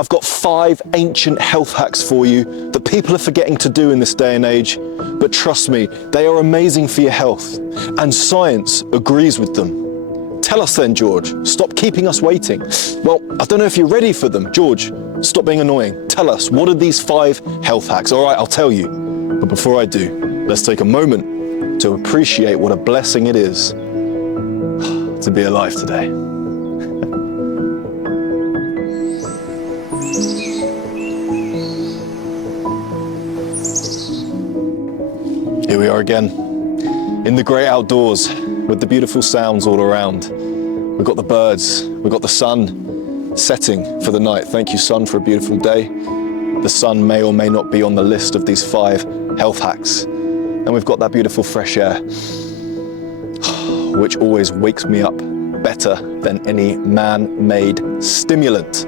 I've got 5 ancient health hacks for you that people are forgetting to do in this day and age, but trust me, they are amazing for your health, and science agrees with them. Tell us then, George. Stop keeping us waiting. Well, I don't know if you're ready for them. George, stop being annoying. Tell us, what are these 5 health hacks? All right, I'll tell you. But before I do, let's take a moment to appreciate what a blessing it is to be alive today. Here we are again, in the great outdoors, with the beautiful sounds all around. We've got the birds, we've got the sun setting for the night. Thank you, sun, for a beautiful day. The sun may or may not be on the list of these 5 health hacks. And we've got that beautiful fresh air, which always wakes me up better than any man-made stimulant.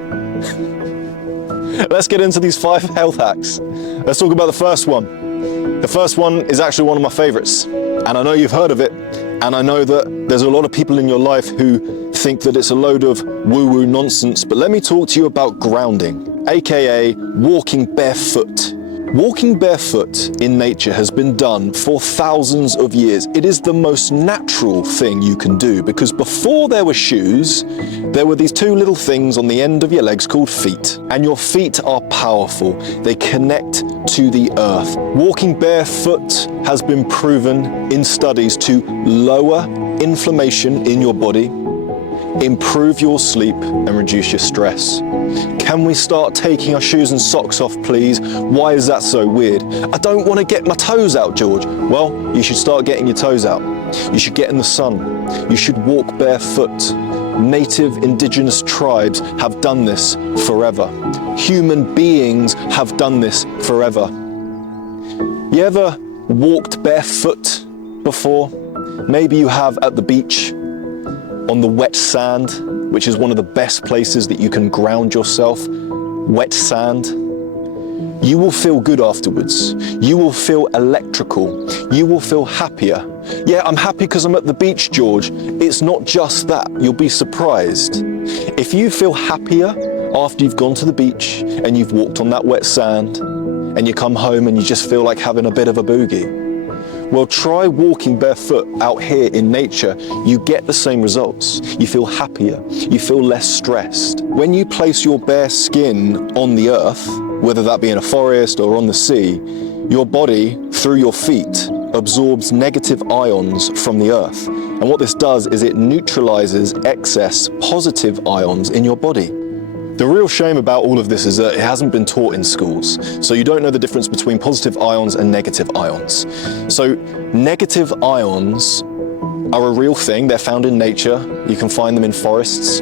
Let's get into these 5 health hacks. Let's talk about the first one. The first one is actually one of my favorites, and I know you've heard of it, and I know that there's a lot of people in your life who think that it's a load of woo-woo nonsense, but let me talk to you about grounding, aka walking barefoot. Walking barefoot in nature has been done for thousands of years. It is the most natural thing you can do, because before there were shoes, there were these 2 little things on the end of your legs called feet. And your feet are powerful. They connect to the earth. Walking barefoot has been proven in studies to lower inflammation in your body, improve your sleep, and reduce your stress. Can we start taking our shoes and socks off, please? Why is that so weird? I don't want to get my toes out, George. Well, you should start getting your toes out. You should get in the sun. You should walk barefoot. Native indigenous tribes have done this forever. Human beings have done this forever. You ever walked barefoot before? Maybe you have at the beach, on the wet sand, which is one of the best places that you can ground yourself. Wet sand. You will feel good afterwards. You will feel electrical. You will feel happier. Yeah, I'm happy because I'm at the beach, George. It's not just that. You'll be surprised. If you feel happier after you've gone to the beach and you've walked on that wet sand and you come home and you just feel like having a bit of a boogie, well, try walking barefoot out here in nature. You get the same results. You feel happier. You feel less stressed. When you place your bare skin on the earth, whether that be in a forest or on the sea, your body, through your feet, absorbs negative ions from the earth. And what this does is it neutralizes excess positive ions in your body. The real shame about all of this is that it hasn't been taught in schools. So you don't know the difference between positive ions and negative ions. So negative ions are a real thing. They're found in nature. You can find them in forests,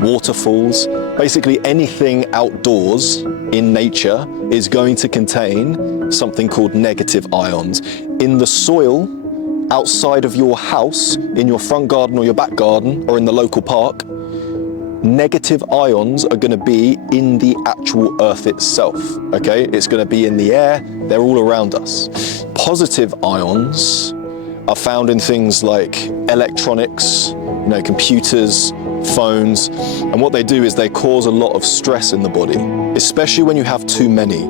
waterfalls. Basically anything outdoors in nature is going to contain something called negative ions. In the soil outside of your house, in your front garden or your back garden or in the local park, negative ions are going to be in the actual earth itself, okay? It's going to be in the air. They're all around us. Positive ions are found in things like electronics, computers, phones, and what they do is they cause a lot of stress in the body, especially when you have too many.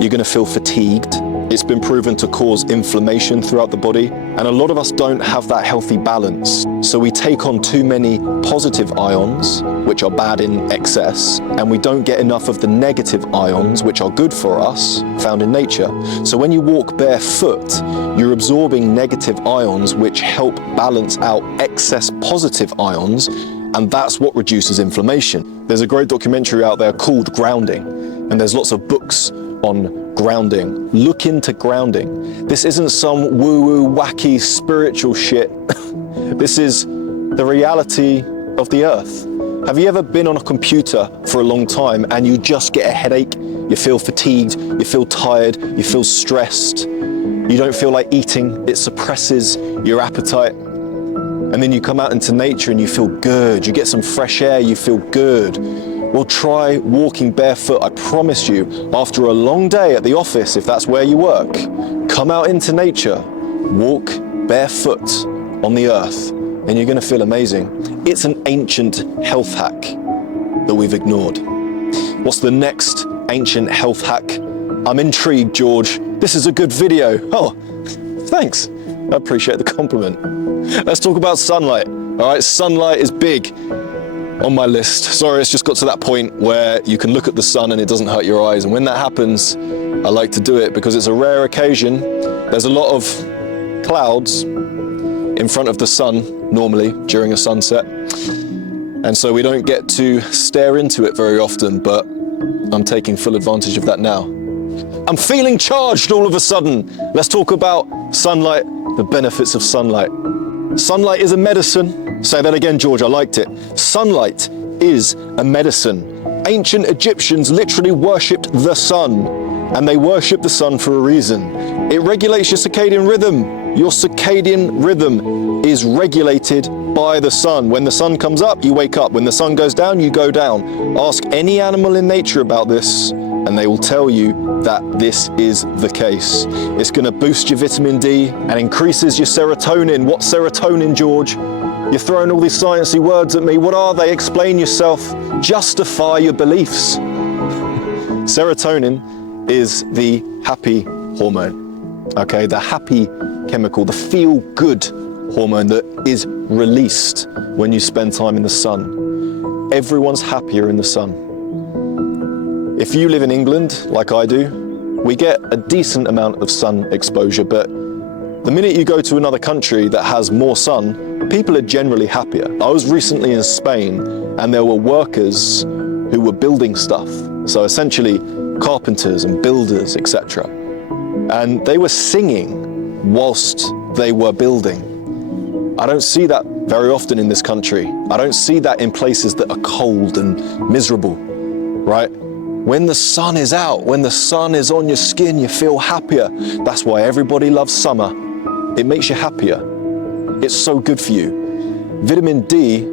You're going to feel fatigued. It's been proven to cause inflammation throughout the body, and a lot of us don't have that healthy balance. So we take on too many positive ions, which are bad in excess, and we don't get enough of the negative ions, which are good for us, found in nature. So when you walk barefoot, you're absorbing negative ions, which help balance out excess positive ions, and that's what reduces inflammation. There's a great documentary out there called Grounding, and there's lots of books on grounding. Look into grounding. This isn't some woo-woo, wacky, spiritual shit. This is the reality of the earth. Have you ever been on a computer for a long time and you just get a headache? You feel fatigued, you feel tired, you feel stressed, you don't feel like eating, it suppresses your appetite. And then you come out into nature and you feel good, you get some fresh air, you feel good. Well, try walking barefoot. I promise you, after a long day at the office, if that's where you work, come out into nature, walk barefoot on the earth, and you're going to feel amazing. It's an ancient health hack that we've ignored. What's the next ancient health hack? I'm intrigued, George. This is a good video. Oh, thanks. I appreciate the compliment. Let's talk about sunlight. All right, sunlight is big on my list. Sorry, it's just got to that point where you can look at the sun and it doesn't hurt your eyes. And when that happens, I like to do it because it's a rare occasion. There's a lot of clouds in front of the sun normally during a sunset. And so we don't get to stare into it very often, but I'm taking full advantage of that now. I'm feeling charged all of a sudden. Let's talk about sunlight, the benefits of sunlight. Sunlight is a medicine. Say that again, George, I liked it. Sunlight is a medicine. Ancient Egyptians literally worshipped the sun, and they worshipped the sun for a reason. It regulates your circadian rhythm. Your circadian rhythm is regulated by the sun. When the sun comes up, you wake up. When the sun goes down, you go down. Ask any animal in nature about this, and they will tell you that this is the case. It's going to boost your vitamin D and increases your serotonin. What's serotonin, George? You're throwing all these sciencey words at me. What are they? Explain yourself. Justify your beliefs. Serotonin is the happy hormone. Okay, the happy chemical, the feel-good hormone that is released when you spend time in the sun. Everyone's happier in the sun. If you live in England, like I do, we get a decent amount of sun exposure, but the minute you go to another country that has more sun, people are generally happier. I was recently in Spain, and there were workers who were building stuff. So essentially carpenters and builders, etc. And they were singing whilst they were building. I don't see that very often in this country. I don't see that in places that are cold and miserable, right? When the sun is out, when the sun is on your skin, you feel happier. That's why everybody loves summer. It makes you happier. It's so good for you. Vitamin D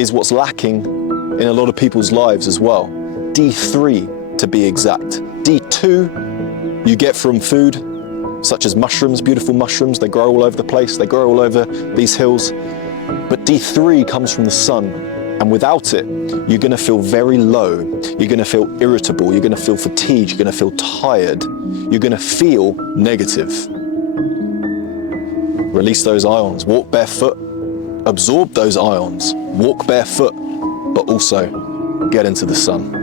is what's lacking in a lot of people's lives as well. D3 to be exact. D2 you get from food, such as mushrooms, beautiful mushrooms. They grow all over the place. They grow all over these hills. But D3 comes from the sun. And without it, you're going to feel very low. You're going to feel irritable. You're going to feel fatigued. You're going to feel tired. You're going to feel negative. Release those ions. Walk barefoot. Absorb those ions. Walk barefoot. But also get into the sun.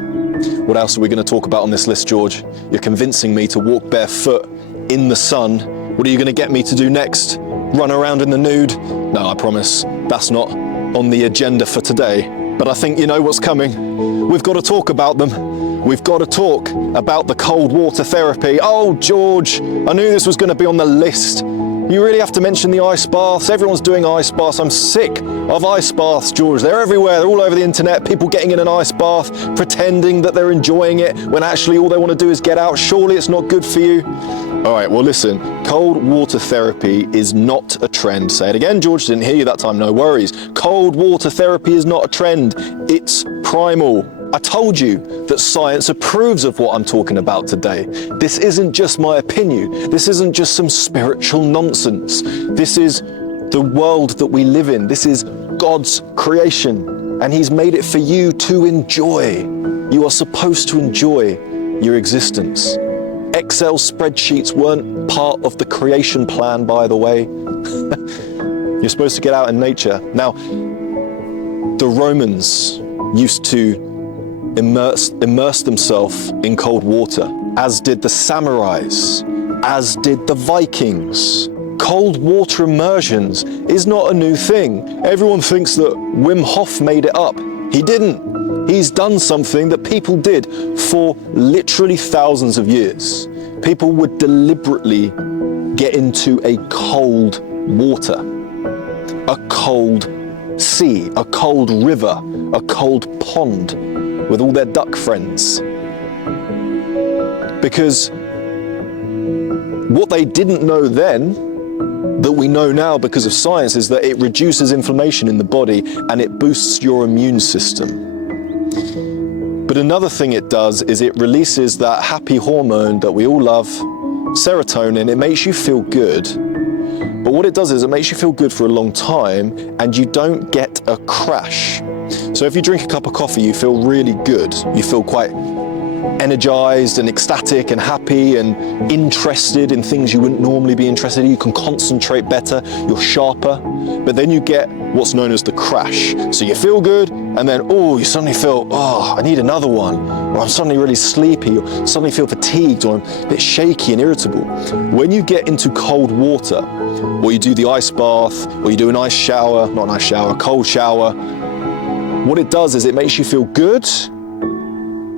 What else are we going to talk about on this list, George? You're convincing me to walk barefoot in the sun. What are you going to get me to do next? Run around in the nude? No, I promise. That's not on the agenda for today, but I think you know what's coming. We've got to talk about them. We've got to talk about the cold water therapy. Oh, George, I knew this was going to be on the list. You really have to mention the ice baths. Everyone's doing ice baths. I'm sick of ice baths, George. They're everywhere. They're all over the internet. People getting in an ice bath, pretending that they're enjoying it when actually all they want to do is get out. Surely it's not good for you. All right, well, listen, cold water therapy is not a trend. Say it again, George, didn't hear you that time, no worries. Cold water therapy is not a trend, it's primal. I told you that science approves of what I'm talking about today. This isn't just my opinion. This isn't just some spiritual nonsense. This is the world that we live in. This is God's creation, and He's made it for you to enjoy. You are supposed to enjoy your existence. Excel spreadsheets weren't part of the creation plan, by the way. You're supposed to get out in nature. Now, the Romans used to immerse themselves in cold water, as did the samurais, as did the Vikings. Cold water immersions is not a new thing. Everyone thinks that Wim Hof made it up. He didn't. He's done something that people did for literally thousands of years. People would deliberately get into a cold water, a cold sea, a cold river, a cold pond with all their duck friends. Because what they didn't know then, that we know now because of science, is that it reduces inflammation in the body and it boosts your immune system. But another thing it does is it releases that happy hormone that we all love, serotonin. It makes you feel good. But what it does is it makes you feel good for a long time, and you don't get a crash. So if you drink a cup of coffee, you feel really good. You feel quite energized and ecstatic and happy and interested in things you wouldn't normally be interested in. You can concentrate better, you're sharper, but then you get what's known as the crash. So you feel good, and then, you suddenly feel, I need another one, or I'm suddenly really sleepy, or suddenly feel fatigued, or I'm a bit shaky and irritable. When you get into cold water, or you do the ice bath, or you do an ice shower, not an ice shower, a cold shower, what it does is it makes you feel good,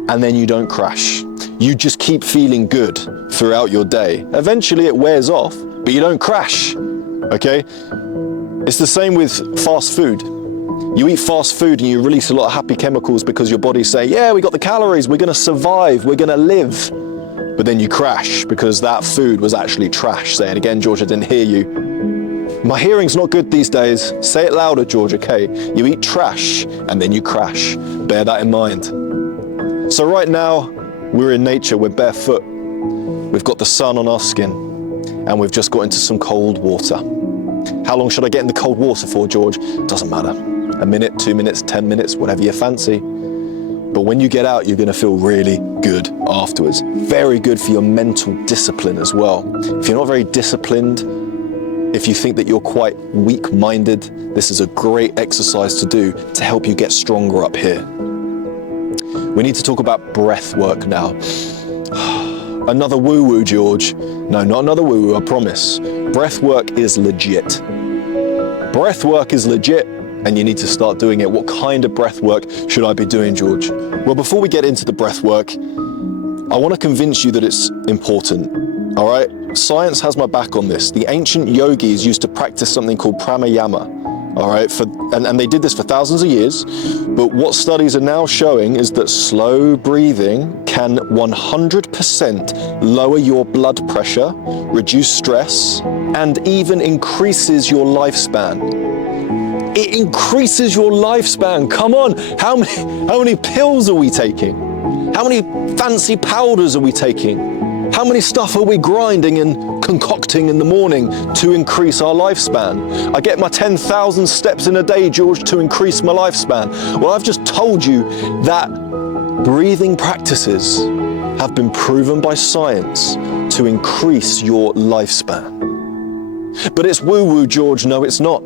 and then you don't crash. You just keep feeling good throughout your day. Eventually it wears off, but you don't crash, okay? It's the same with fast food. You eat fast food and you release a lot of happy chemicals because your body's saying, yeah, we got the calories, we're gonna survive, we're gonna live. But then you crash because that food was actually trash. Say it again, George, I didn't hear you. My hearing's not good these days. Say it louder, George, okay? You eat trash and then you crash. Bear that in mind. So right now, we're in nature, we're barefoot. We've got the sun on our skin and we've just got into some cold water. How long should I get in the cold water for, George? Doesn't matter. A minute, 2 minutes, 10 minutes, whatever you fancy. But when you get out, you're gonna feel really good afterwards. Very good for your mental discipline as well. If you're not very disciplined, if you think that you're quite weak-minded, this is a great exercise to do to help you get stronger up here. We need to talk about breath work now. Another woo-woo, George. No, not another woo-woo, I promise. Breath work is legit. Breath work is legit, and you need to start doing it. What kind of breath work should I be doing, George? Well, before we get into the breath work, I want to convince you that it's important, all right? Science has my back on this. The ancient yogis used to practice something called pranayama, all right? And they did this for thousands of years, but what studies are now showing is that slow breathing can 100% lower your blood pressure, reduce stress, and even increases your lifespan. It increases your lifespan. Come on, how many pills are we taking? How many fancy powders are we taking? How many stuff are we grinding and concocting in the morning to increase our lifespan? I get my 10,000 steps in a day, George, to increase my lifespan. Well, I've just told you that breathing practices have been proven by science to increase your lifespan. But it's woo-woo, George. No, it's not.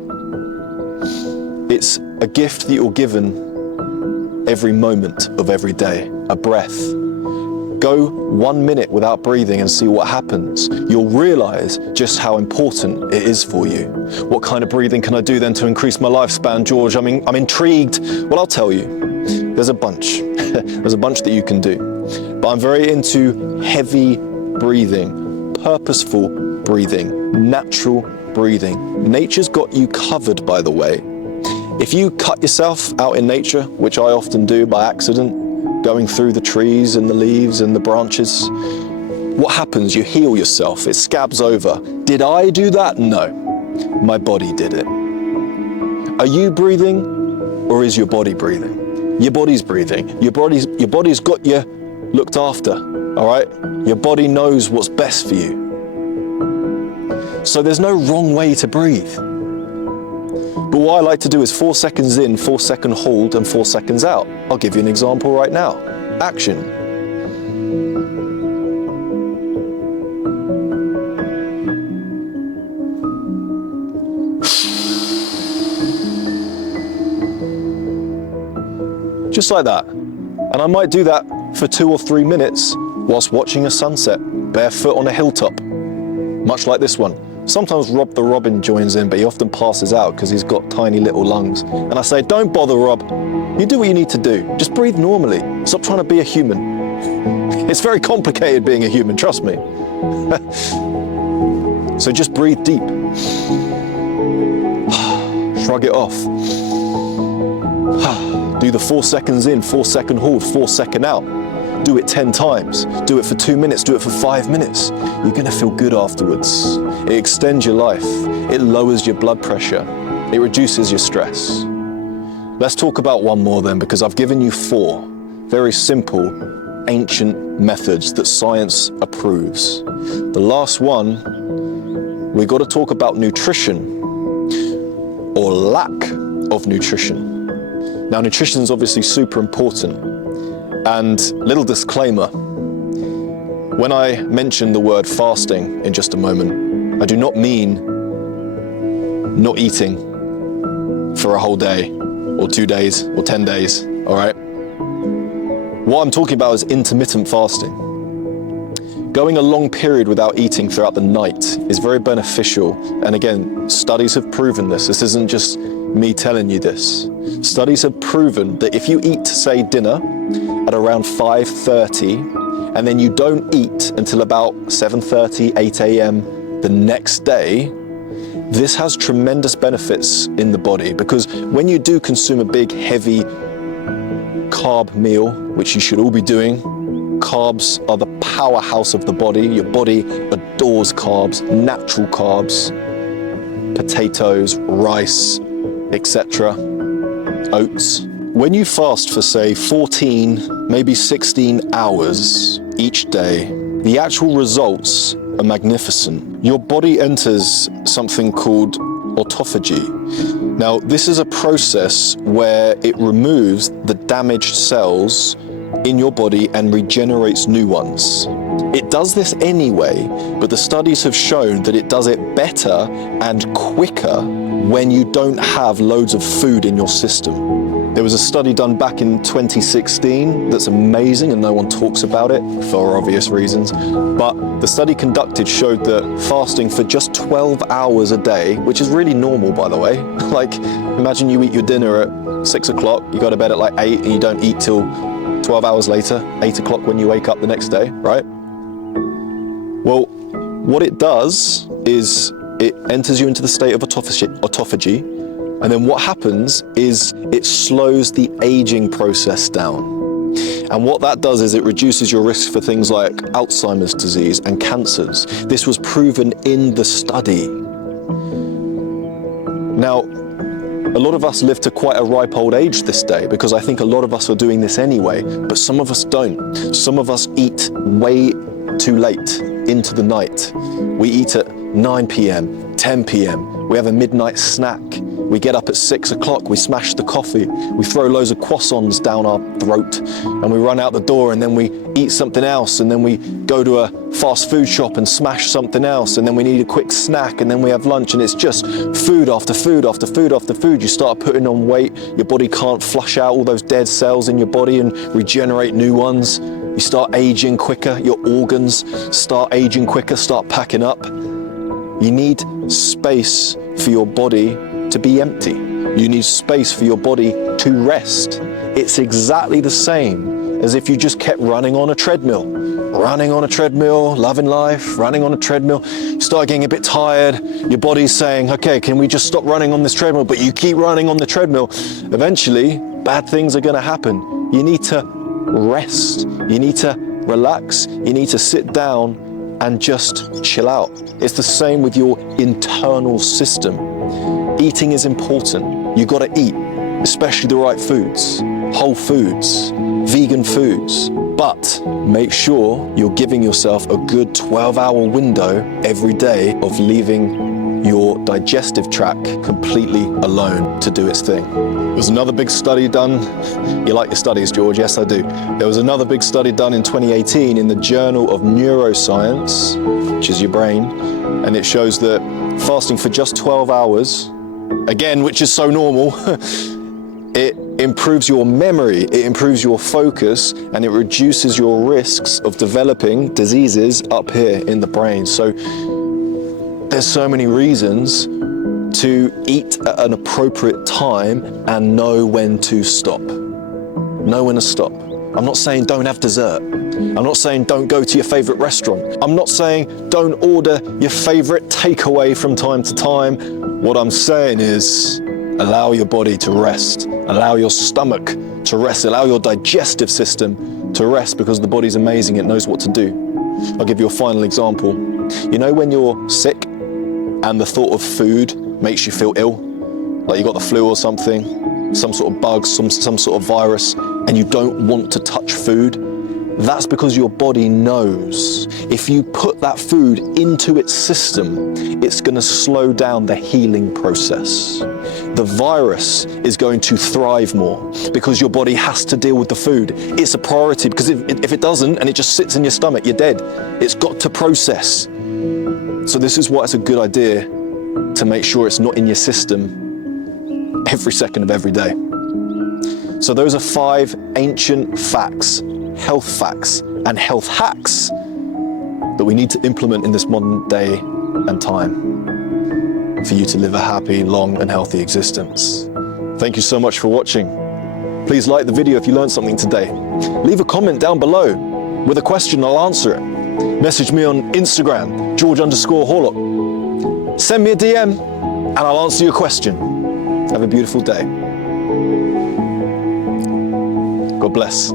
It's a gift that you're given every moment of every day, a breath. Go 1 minute without breathing and see what happens. You'll realize just how important it is for you. What kind of breathing can I do then to increase my lifespan, George? I'm intrigued. Well, I'll tell you. There's a bunch. There's a bunch that you can do. But I'm very into heavy breathing, purposeful breathing, natural breathing. Nature's got you covered, by the way. If you cut yourself out in nature, which I often do by accident, going through the trees and the leaves and the branches, what happens? You heal yourself, it scabs over. Did I do that? No, my body did it. Are you breathing, or is your body breathing? Your body's breathing. Your body's got you looked after, all right? Your body knows what's best for you. So there's no wrong way to breathe. But what I like to do is 4 seconds in, 4 second hold, and 4 seconds out. I'll give you an example right now. Action. Just like that. And I might do that for 2 or 3 minutes whilst watching a sunset, barefoot on a hilltop, much like this one. Sometimes Rob the Robin joins in, but he often passes out because he's got tiny little lungs. And I say, don't bother, Rob. You do what you need to do. Just breathe normally. Stop trying to be a human. It's very complicated being a human, trust me. So just breathe deep. Shrug it off. Do the 4 seconds in, 4 second hold, 4 second out. Do it 10 times. Do it for 2 minutes. Do it for 5 minutes. You're going to feel good afterwards. It extends your life. It lowers your blood pressure. It reduces your stress. Let's talk about one more then, because I've given you 4 very simple, ancient methods that science approves. The last one, we've got to talk about nutrition, or lack of nutrition. Now, nutrition is obviously super important. And little disclaimer, when I mention the word fasting in just a moment, I do not mean not eating for a whole day or 2 days or 10 days, all right? What I'm talking about is intermittent fasting. Going a long period without eating throughout the night is very beneficial. And again, studies have proven this. This isn't just me telling you this. Studies have proven that if you eat, say, dinner at around 5:30, and then you don't eat until about 7:30, 8 a.m. the next day, this has tremendous benefits in the body, because when you do consume a big, heavy carb meal, which you should all be doing, carbs are the powerhouse of the body. Your body adores carbs, natural carbs, potatoes, rice, etc., oats. When you fast for, say, 14, maybe 16 hours each day, the actual results are magnificent. Your body enters something called autophagy. Now, this is a process where it removes the damaged cells in your body and regenerates new ones. It does this anyway, but the studies have shown that it does it better and quicker when you don't have loads of food in your system. There was a study done back in 2016 that's amazing, and no one talks about it for obvious reasons. But the study conducted showed that fasting for just 12 hours a day, which is really normal, by the way. Like, imagine you eat your dinner at 6 o'clock, you go to bed at like 8, and you don't eat till 12 hours later, 8 o'clock when you wake up the next day, right? Well, what it does is it enters you into the state of autophagy, and then what happens is it slows the aging process down. And what that does is it reduces your risk for things like Alzheimer's disease and cancers. This was proven in the study. Now, a lot of us live to quite a ripe old age this day, because I think a lot of us are doing this anyway, but some of us don't. Some of us eat way too late into the night. We eat at 9 p.m, 10 p.m. We have a midnight snack. We get up at 6 o'clock, we smash the coffee, we throw loads of croissants down our throat, and we run out the door, and then we eat something else, and then we go to a fast food shop and smash something else, and then we need a quick snack, and then we have lunch, and it's just food after food after food after food. You start putting on weight, your body can't flush out all those dead cells in your body and regenerate new ones. You start aging quicker, your organs start aging quicker, start packing up. You need space for your body to be empty. You need space for your body to rest. It's exactly the same as if you just kept running on a treadmill, loving life, running on a treadmill. You start getting a bit tired. Your body's saying, okay, can we just stop running on this treadmill? But you keep running on the treadmill. Eventually, bad things are going to happen. You need to rest. You need to relax. You need to sit down and just chill out. It's the same with your internal system. Eating is important. You gotta eat, especially the right foods, whole foods, vegan foods, but make sure you're giving yourself a good 12-hour window every day of leaving your digestive tract completely alone to do its thing. There was another big study done. You like your studies, George? Yes, I do. There was another big study done in 2018 in the Journal of Neuroscience, which is your brain, and it shows that fasting for just 12 hours, again, which is so normal, it improves your memory, it improves your focus, and it reduces your risks of developing diseases up here in the brain. So there's so many reasons to eat at an appropriate time and know when to stop. Know when to stop. I'm not saying don't have dessert. I'm not saying don't go to your favorite restaurant. I'm not saying don't order your favorite takeaway from time to time. What I'm saying is allow your body to rest. Allow your stomach to rest. Allow your digestive system to rest, because the body's amazing. It knows what to do. I'll give you a final example. You know when you're sick and the thought of food makes you feel ill? Like you got the flu or something, some sort of bug, some sort of virus, and you don't want to touch food? That's because your body knows. If you put that food into its system, it's going to slow down the healing process. The virus is going to thrive more because your body has to deal with the food. It's a priority, because if it doesn't and it just sits in your stomach, you're dead. It's got to process. So this is why it's a good idea to make sure it's not in your system every second of every day. So those are 5 ancient facts, health facts and health hacks that we need to implement in this modern day and time for you to live a happy, long and healthy existence. Thank you so much for watching. Please like the video if you learned something today. Leave a comment down below with a question, I'll answer it. Message me on Instagram, George_Horlock. Send me a DM and I'll answer your question. Have a beautiful day. God bless.